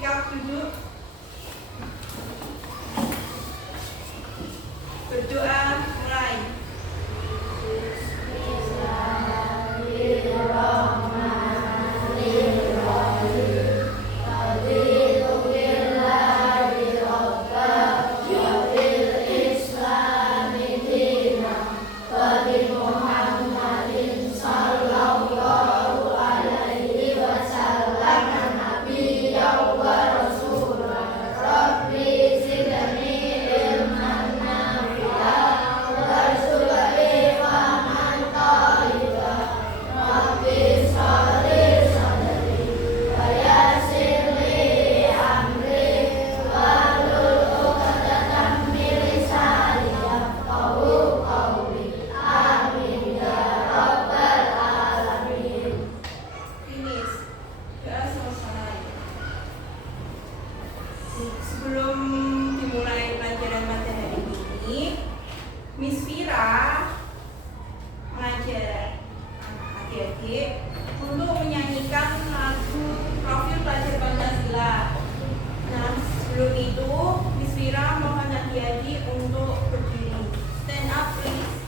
Sikap duduk. Berdoa mulai. Sebelum dimulai pelajaran pada hari ini, Miss Vira mengajak adik-adik untuk menyanyikan lagu Profil Pelajar Pancasila. Nah, sebelum itu Miss Vira mohon adik-adik untuk berdiri. Stand up please.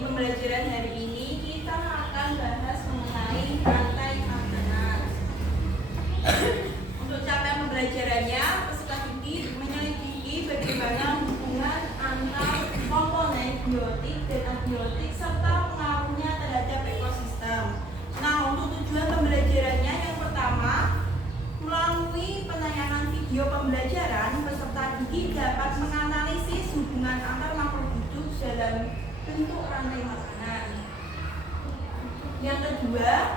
Pembelajaran hari ini kita akan bahas mengenai rantai makanan. Untuk capaian pembelajarannya, peserta didik menyelidiki bagaimana hubungan antar komponen biotik dan abiotik serta pengaruhnya terhadap ekosistem. Nah, untuk tujuan pembelajarannya yang pertama, melalui penayangan video pembelajaran, peserta didik dapat menganalisis hubungan antar makhluk hidup dalam bentuk rantai makanan. Yang kedua,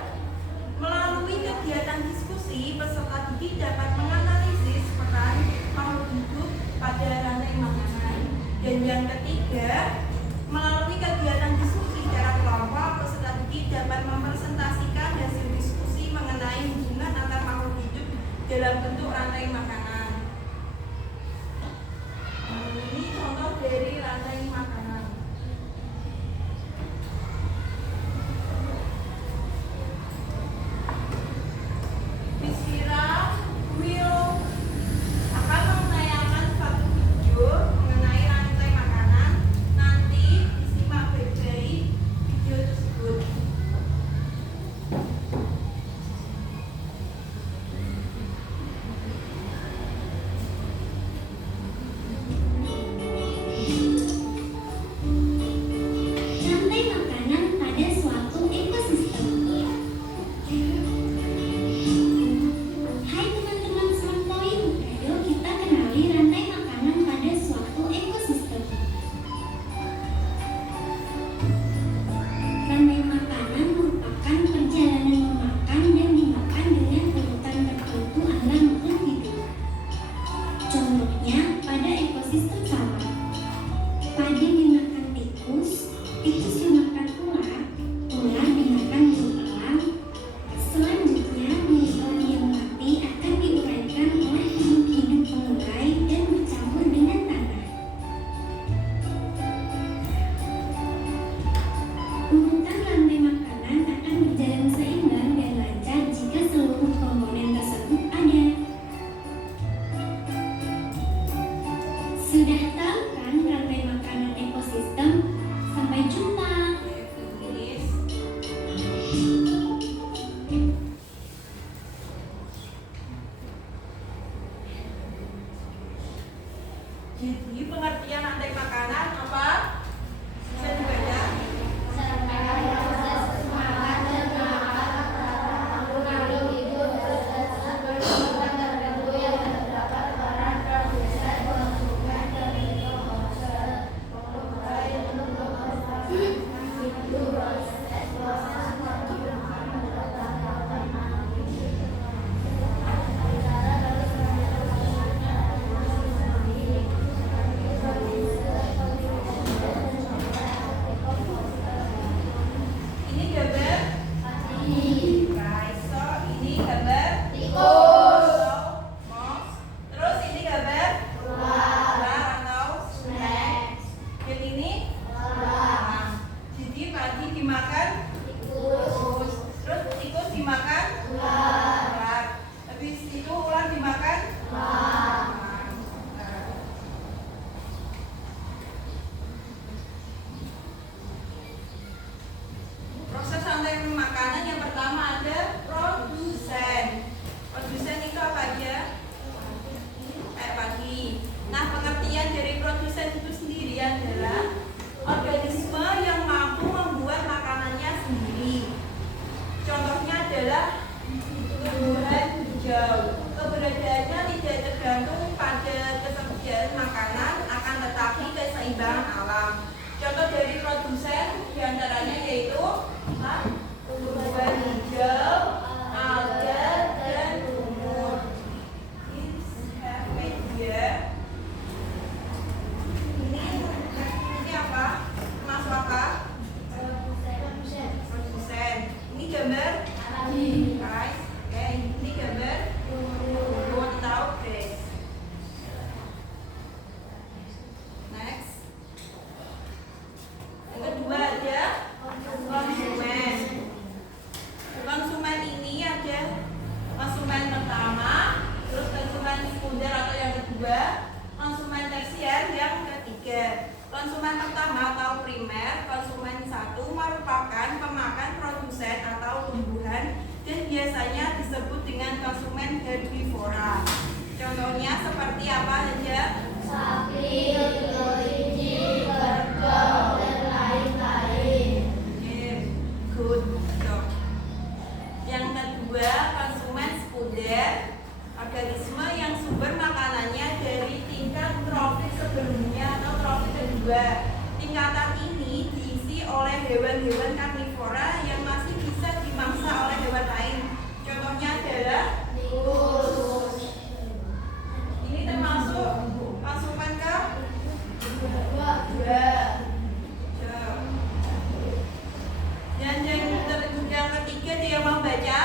melalui kegiatan diskusi, peserta didik dapat menganalisis peran makhluk hidup pada rantai makanan. Dan yang ketiga, melalui kegiatan diskusi secara kelompok, peserta didik dapat mempresentasikan hasil diskusi mengenai hubungan antar makhluk hidup dalam bentuk rantai makanan. Ini contoh dari rantai makanan. Mengenai rantai makanan, nanti disimak baik-baik Urutan rantai makanan akan berjalan seimbang dan lancar jika seluruh komponen tersebut ada. Sudah tahu kan rantai makanan ekosistem? Sampai jumpa. Jadi pengertian rantai makanan apa? Bisa dibaca? Ini gambar Kaiso, ini gambar tikus, mouse. Terus ini gambar ular atau snake. Dan ini ular. Jadi padi dimakan tikus. Terus tikus dimakan ular. Habis itu ular dimakan ular. Proses rantai makanan yang pertama ada produsen. Produsen itu apa aja? Kayak padi. Nah, pengertian dari produsen itu sendiri adalah organisme yang mampu membuat makanannya sendiri. Contohnya adalah tumbuhan hijau. Keberadaannya tidak tergantung pada ketersediaan makanan, akan tetapi keseimbangan alam. Contoh dari produsen diantaranya yaitu tumbuhan hijau, alga, dan lumut. Media. Ini apa? Masuk apa? Produsen. Ini gambar guys. Oke, ini gambar lumut atau grass. Next. Yang kedua ada konsumen. Konsumen ini ada konsumen pertama, terus konsumen sekunder atau yang kedua, konsumen tersier yang ketiga. Konsumen pertama atau primer, konsumen satu merupakan pemakan produsen atau tumbuhan dan biasanya disebut dengan konsumen herbivora. Contohnya seperti apa saja? Sapi, kelinci, kerbau, dan lain-lain. Good job. Yang kedua, konsumen sekunder, organisme yang sumber makanannya dari tingkat trofik sebelumnya atau trofik kedua. Tingkatan ini diisi oleh hewan-hewan karnivora yang masih bisa dimangsa oleh hewan lain. Contohnya adalah tikus. Ini termasuk konsumen ke dua. Dan yang ketiga dia mau baca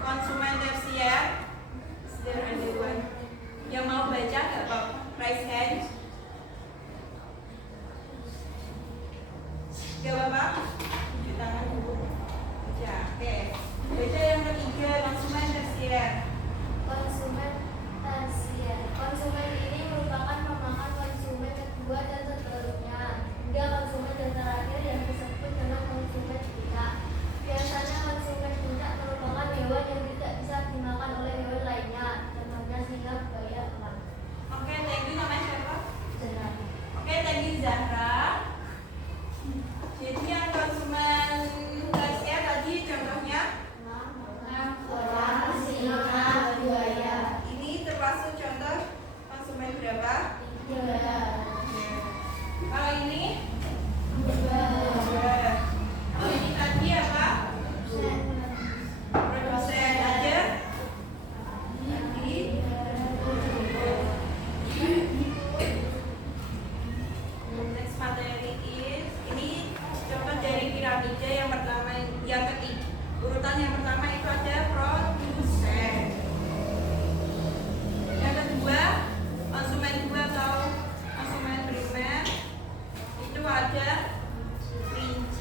konsumen tersier. Is there anyone yang mau baca nggak Pak? Raise hand. Gak apa-apa. Tunjuk tangan dulu. Baca. Oke. Baca yang ketiga konsumen tersier. Konsumen tersier. Konsumen ini merupakan pemakan konsumen kedua dan seterusnya hingga konsumen yang terakhir yang disebut dengan konsumen puncak. Biasanya konsumen puncak merupakan hewan yang tidak bisa dimakan oleh hewan lainnya. Contohnya singa, buaya, elang. Oke, thank you. Namanya siapa? Zahra. Oke, thank you Zahra. Jadi yang konsumen tersier tadi contohnya Elang, singa, buaya. ini termasuk contoh konsumen berapa? Tiga. Kalau ini Dua. Kalau ini tadi apa? Produsen aja. Tadi next materi is ini contoh dari piramida yang pertama, yang ketiga. Urutan yang pertama itu ada produsen. Yang kedua konsumen dua atau konsumen primer itu ada kelinci.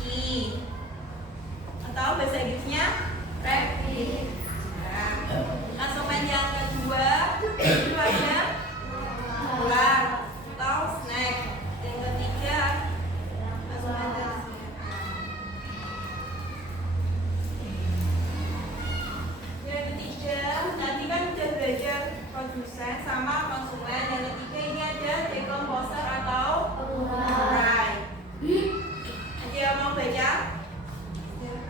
produsen sama konsumen. Yang ketiga ini ada decomposer atau pengurai. pengurai. Ada yang mau baca?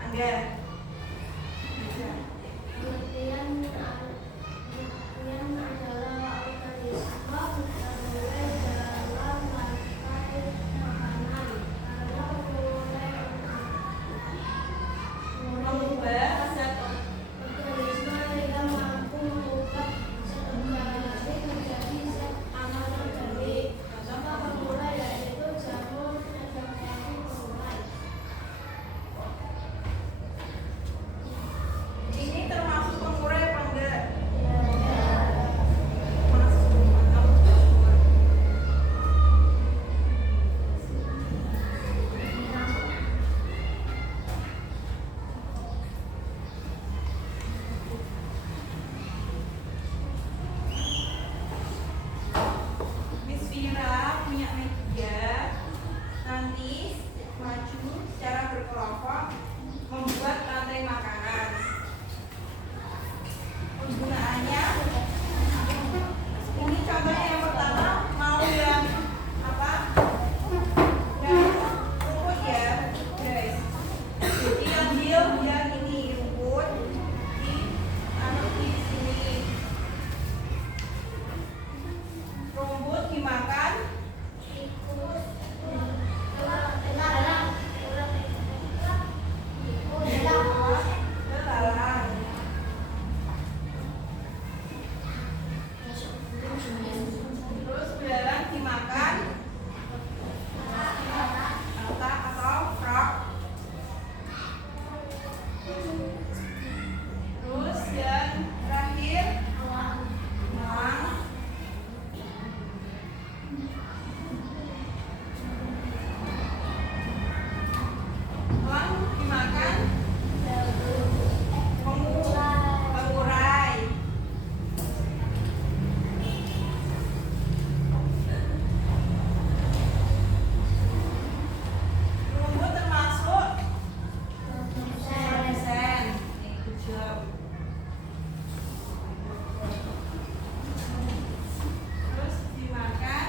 Angga. Pengertian adalah organisme berpengaruh dalam rantai makanan karena Mengubah zat organisme yang mampu mengubah zat organik menjadi zat anorganik. Contoh pengurai yaitu jamur regenerasi pengurai. ini termasuk pengurai apa enggak? Ya, Masuk atau pengurai? Miss Vira punya media, nanti maju secara berkelompok membuat rantai makanan. Penggunaannya ini contohnya yang pertama mau yang apa? Yang rumput ya, guys. Jadi yang ini rumput di taruh di sini. Rumput dimakan, belalang. Terus belalang dimakan otak atau frog. Terus yang terakhir elang. Elang dimakan pengurai. Rumput termasuk produsen. Good job. Terus dimakan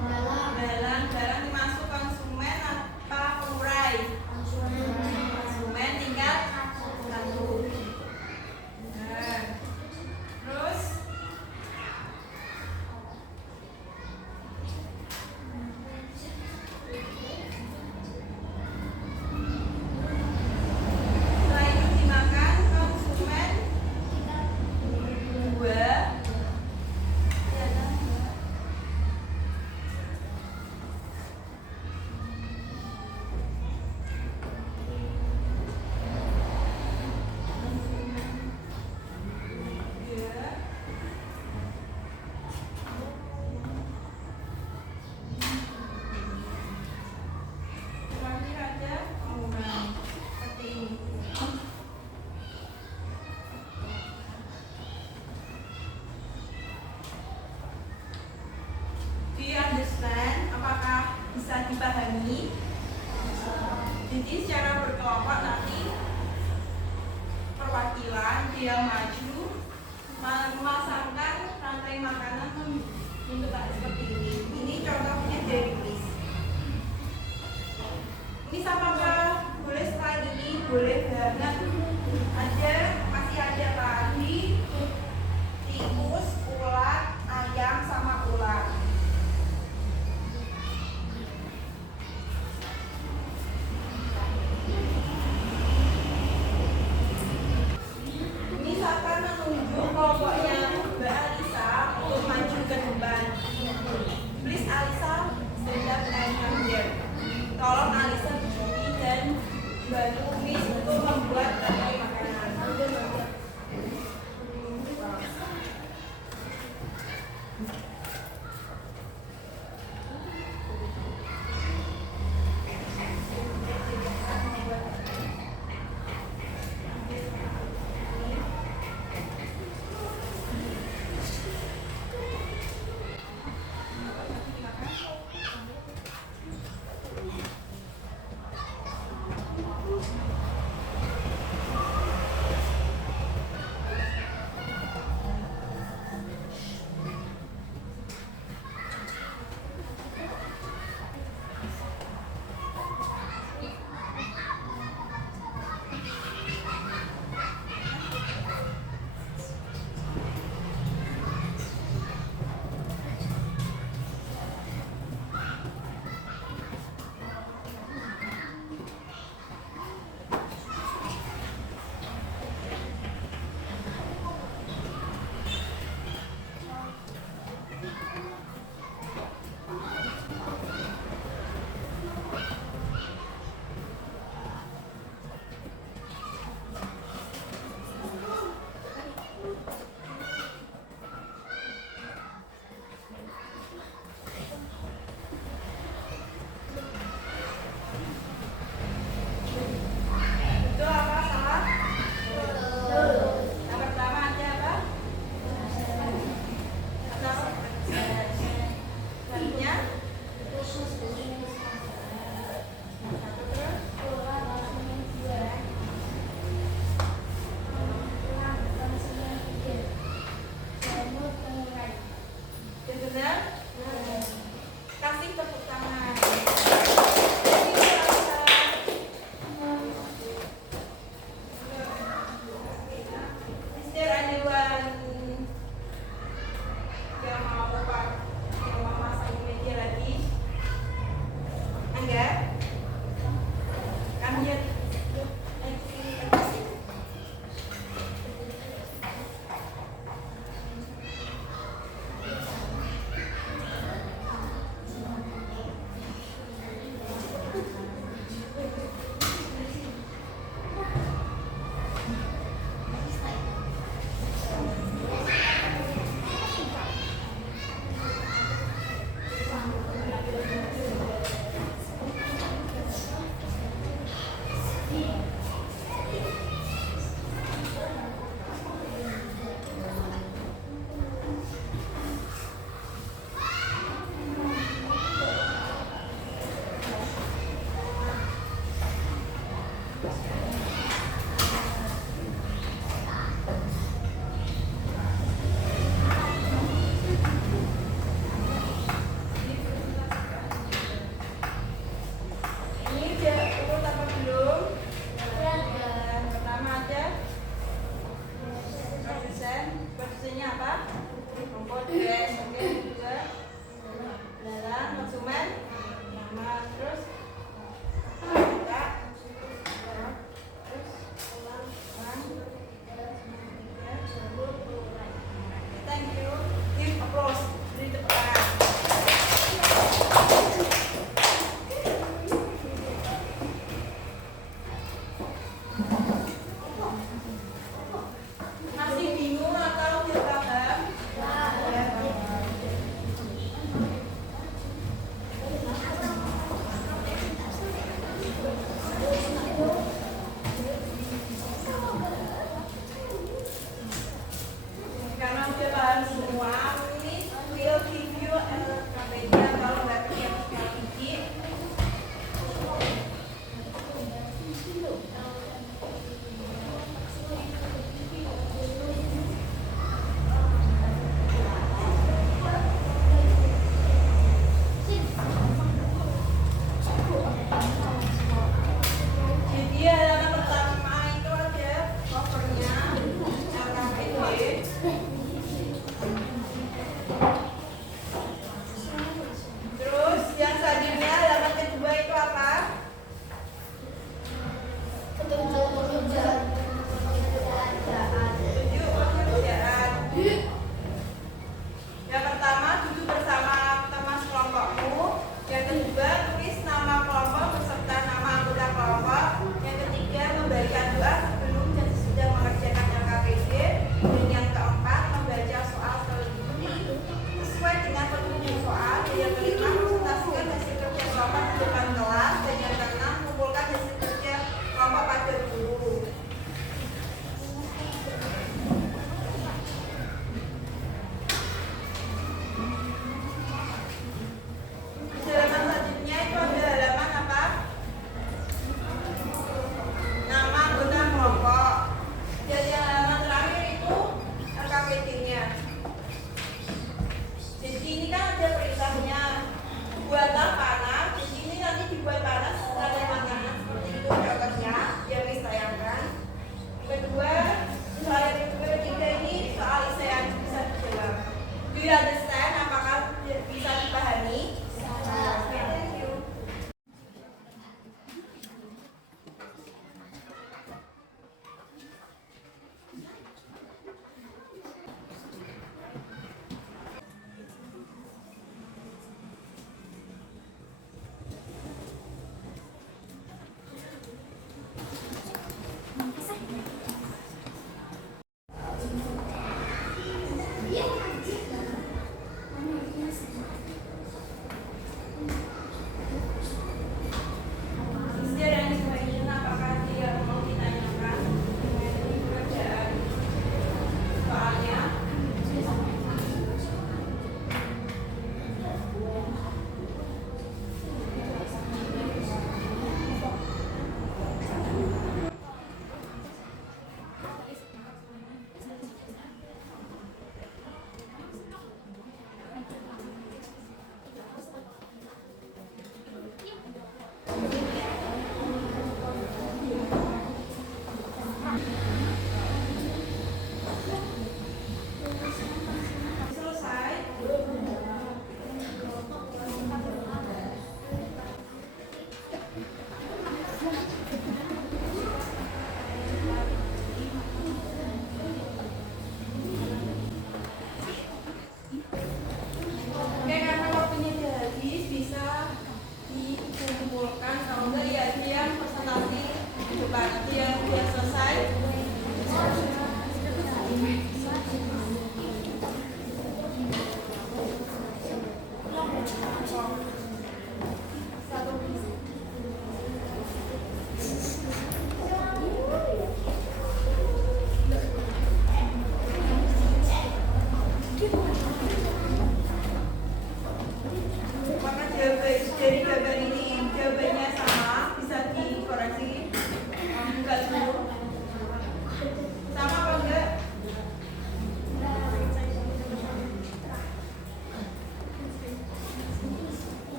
belalang. Belalang termasuk konsumen apa pengurai? Konsumen tingkat satu. Nah, terus setelah itu dimakan konsumen dua. Terakhir ada pengurai seperti ini. Do you understand? Apakah bisa dipahami? Jadi secara berkelompok nanti perwakilan dia maju memasangkan rantai makanan untuk seperti ini. Ini contohnya dari Miss. Miss apakah boleh setelah ini? Boleh banget. Masih ada lagi tikus, ulat, ayam sama ular. Miss akan menunjuk kelompoknya Mbak Alisa untuk maju ke depan. Please Alisa, stand up and come here. Tolong Alisa berdiri dan bantu Miss untuk membuat rantai makanan. Ini udah urut apa belum? Ya. Yang pertama aja. Produsennya apa? Kompodres. Oke, yang kedua. Belalang, konsumen. Nama terus. Kak.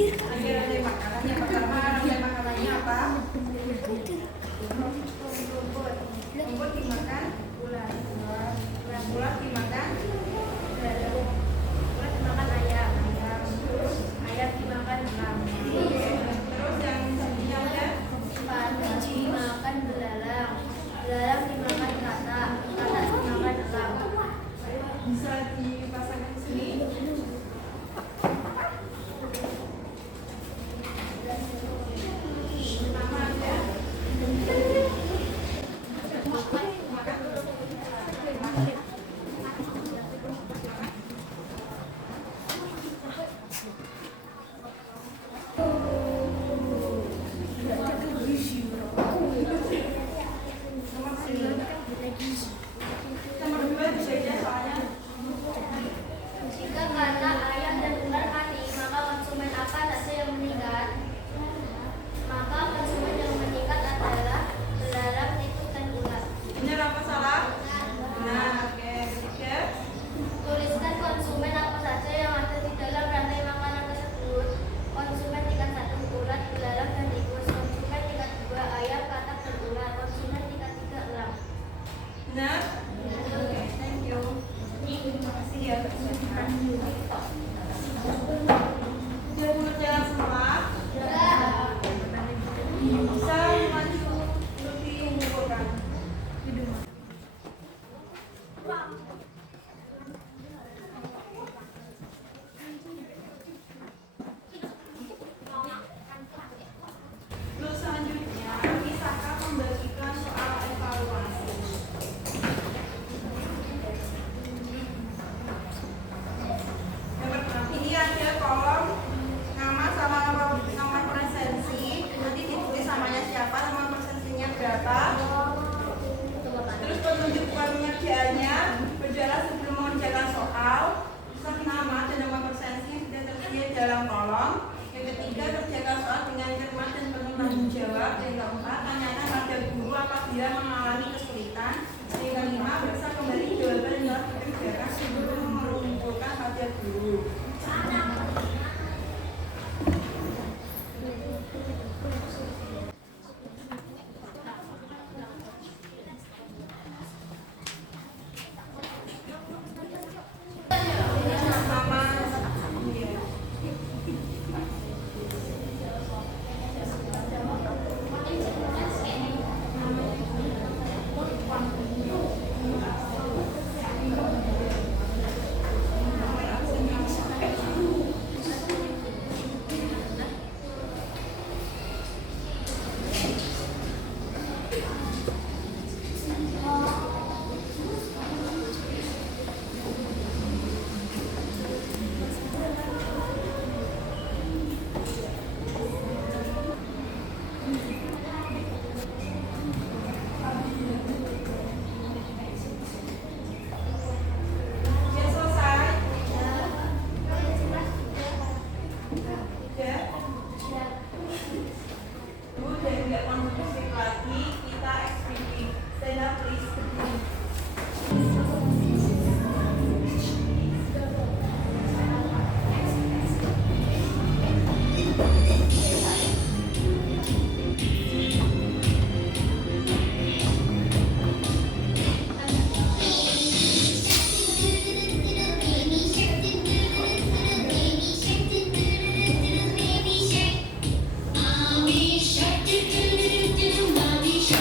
Lagi rantai makanan. Yang pertama rantai makanannya apa? Rumput dimakan ulat. Ulat dimakan Ulat dimakan ayam. terus Ayam dimakan elang. terus yang selanjutnya ada Patung dimakan belalang. Belalang dimakan katak. Katak dimakan elang. bisa dipasangkan di sini. Pertama ada nomor 2 berbeda soalnya. Jika katak, ayam, dan ular mati, maka konsumen apa saja yang meningkat? Maka konsumen yang meningkat adalah belalang, tikus, dan ulat. Benar apa salah? Benar. Oke, ketiga. Tuliskan konsumen apa saja yang ada di dalam rantai makanan tersebut. Konsumen tingkat 1 ulat, belalang, dan tikus. Konsumen tingkat 2 ayam, katak, dan ular. Konsumen tingkat 3 elang. Benar? Oke, thank you. Terima kasih ya. Sudah mengerjakan semua? Bisa maju lebih mengumpulkan. Terus selanjutnya, bisakah membagikan soal evaluasi? Yang pertama, ini ada kolom nama sama nomor presensi. Nanti ditulis namanya siapa, nomor presensinya berapa. Terus petunjuk pengerjaannya berjalan sebelum mengerjakan soal. Terus nama dan nomor presensi yang sudah tersedia dalam kolom. Yang ketiga, kerjakan soal dengan cermat dan penuh tanggung jawab. Yang keempat, tanyakan pada guru apabila mengalami kesulitan. Yang kelima, periksa kembali jawaban yang telah dikerjakan sebelum mengumpulkan pada guru. Nama iya. Sudah selesai? Sudah? Udah nggak kondusif lagi, kita eksplisit. Stand up please. Mommy shark, do do do do do, mommy shark.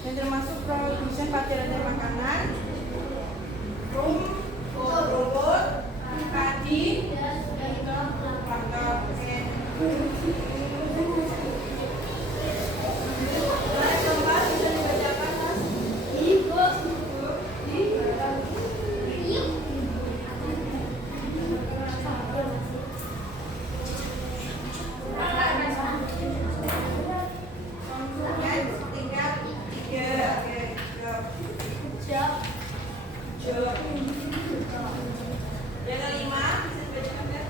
yang termasuk produsen pelajaran dan makanan, rumput, padi, dan kelapa. Oke. Keempat bisa dibacakan, Mas? Konsumen tingkat 3. Oke, job. Yang kelima bisa dibacakan, ya?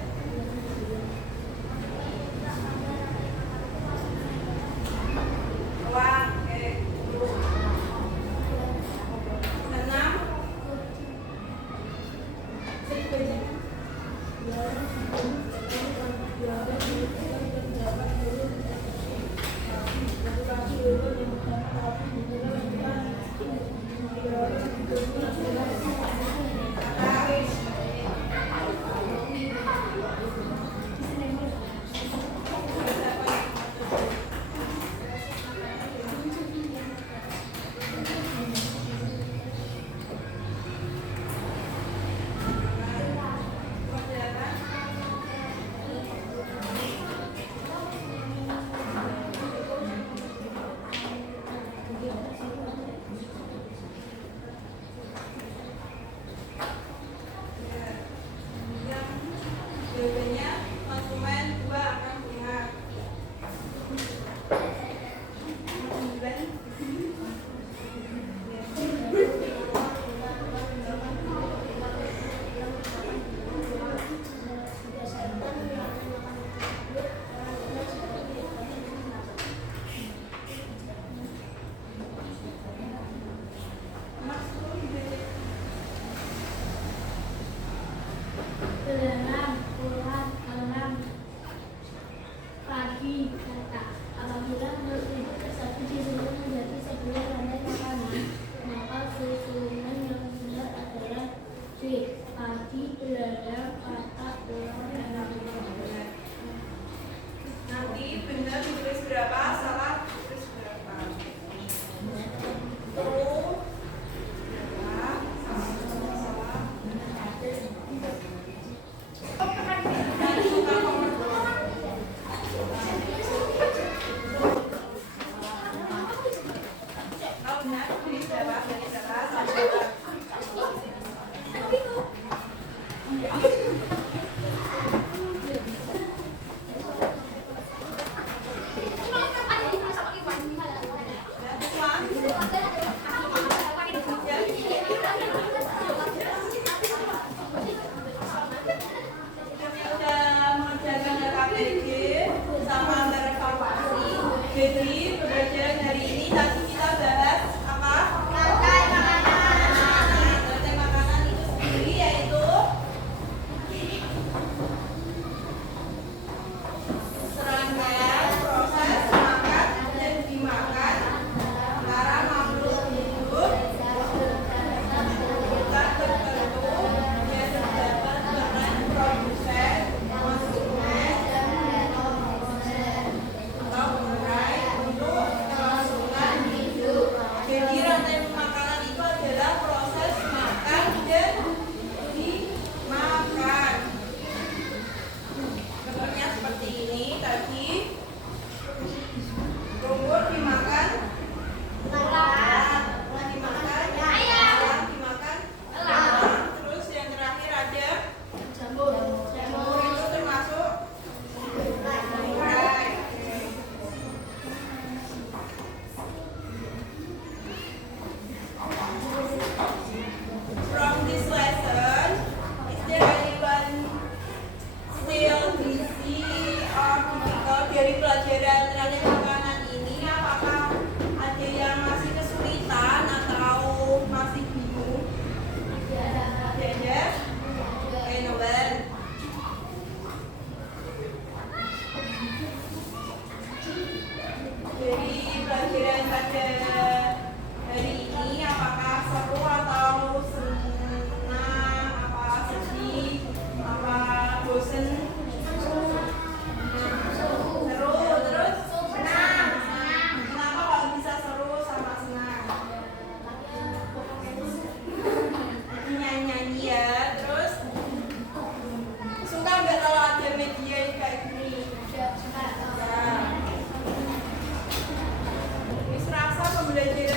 Uang. Oke. 6 bisa dibacakan. Jawabannya konsumen 2 akan pihak. 9 kata. Apabila huruf itu bersatu disusun menjadi sebuah rantai makanan, maka susunan yang benar adalah C. Padi, beladang, katak, telur, dan lain-lain. Nanti benar ditulis berapa, salah ditulis berapa. Tuh. Jadi pembelajaran hari ini tadi kita bahas apa? Rantai makanan. Rantai makanan itu sendiri yaitu serangkaian proses makan dan dimakan antara makhluk hidup bukan tertentu yang terdapat peran produsen, konsumen, atau pemakai untuk kelangsungan hidup. Jadi rantai makanan itu adalah proses makan dan dimakan. Contohnya seperti ini tadi, rumput dimakan, elang dimakan, ayam dimakan, elang. Terus yang terakhir ada jamur. Jamur itu termasuk urai. From this lesson, is there anyone still busy or difficult dari pelajaran rantai makanan ini? Apakah ada yang masih kesulitan atau masih bingung? Ada aja? Oke, Noben. Dari pelajaran pada hari ini, apakah seru atau senang, apa sedih, apa bosen? Seru, terus senang. Kenapa kalau bisa seru sama senang? belajar